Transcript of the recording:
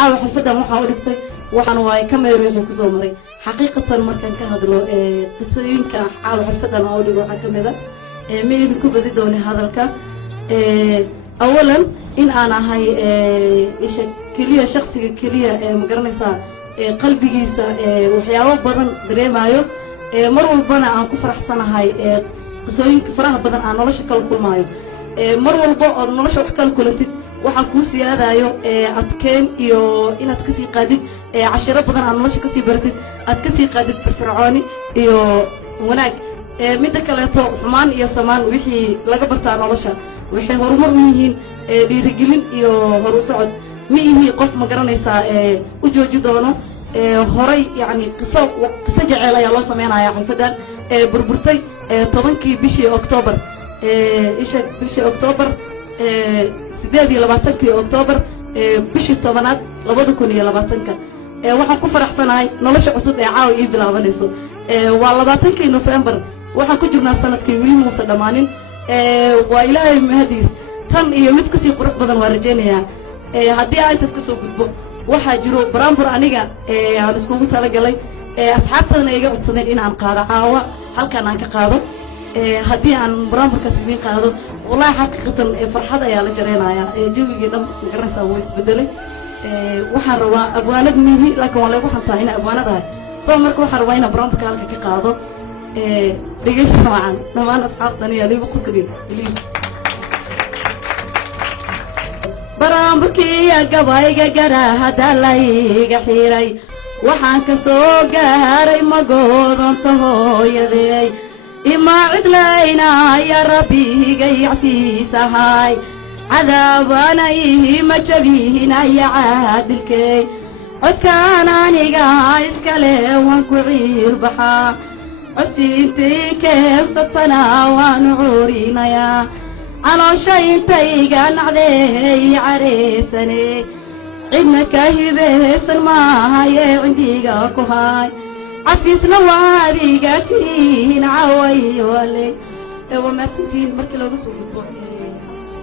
عاو حفدة محاولتي وحنا واي كاميرا وكسو مري حقيقة مركان كهذلو قصيين كعاو حفدة نقولي روحا كمذا مين كوبدي دوني هذا الكا أولا إن أنا هاي إيش كلية شخصي كلية مقرنسة قلبي جيسة وحياة بدن دريمايو مرة البنا عن كفر حسنا هاي قصوين كفرها بدن عن نلاش كل مايو مرة البا نلاش وحكال كل أنت وحكوسي هذا يو أتكين يو إن أتكسي قادد عشرة بدن عن نلاش كسي بردد أتكسي قادد في الفرعوني يو هناك مدة كلاتو حمان يا سمان وحي لقبرت عن نلاشة وحي هرمر ميهين لرجلين يو هرو سعد ميهي قف مقرنيسا وجوجو دونه هوري يعني قصة جعلة يا الله سمعنا يا حفدان بربرتي طبنكي بشي أكتوبر إيش بشي أكتوبر سدادي لبعتنكي أكتوبر بشي طبنات لبضكوني لبعتنك waxaan ku faraxsanahay nolosha cusub ee caaw ii bilaabanayso waa 20 November waxaan ku jirnaa sanadkii wili muusa dhamaanin waa ilaahay mahadiis tan iyo mid kasii qurux badan waa rajaynayaa haddii aan intaas ka soo gudbo waxaa jiro baraambur aniga aan iskugu talagalay asxaabtana iga codsadeen in aan qaado caawa halkan aan ka qaado haddii aan baraamburkaas idin qaado wallahi xaqiiqatan farxad ayaa la jareenayaa jawiga dhan garanaysaa way isbedelay waxaan rabaa abwaanad mihi laakiin waan leeyahay waxaan tahay in abwaanadahay soo marka waxaan rabaa in baraamburka halka ka qaado dhegeysta wacan dhamaan asxaabtana iyo liigu qosliin please baraamburkii gabayga garaahada layga xiray waxaan ka soo gaaray magoodonta hooyadeey ima cidlayna ya rabbiga yacsiisahay cadaabanayihi ma jabinaya caadilkay codkaan aniga iskale waan ku ciirbaxaa codsiintii keensatana waan cuurinayaa caloosha intayga nacdeey careysane cidna ka hibaysan maahaye cindiga ku haay cafisna waadiga tihiin caway wale waa mahadsantihiin markii looga soo gudbo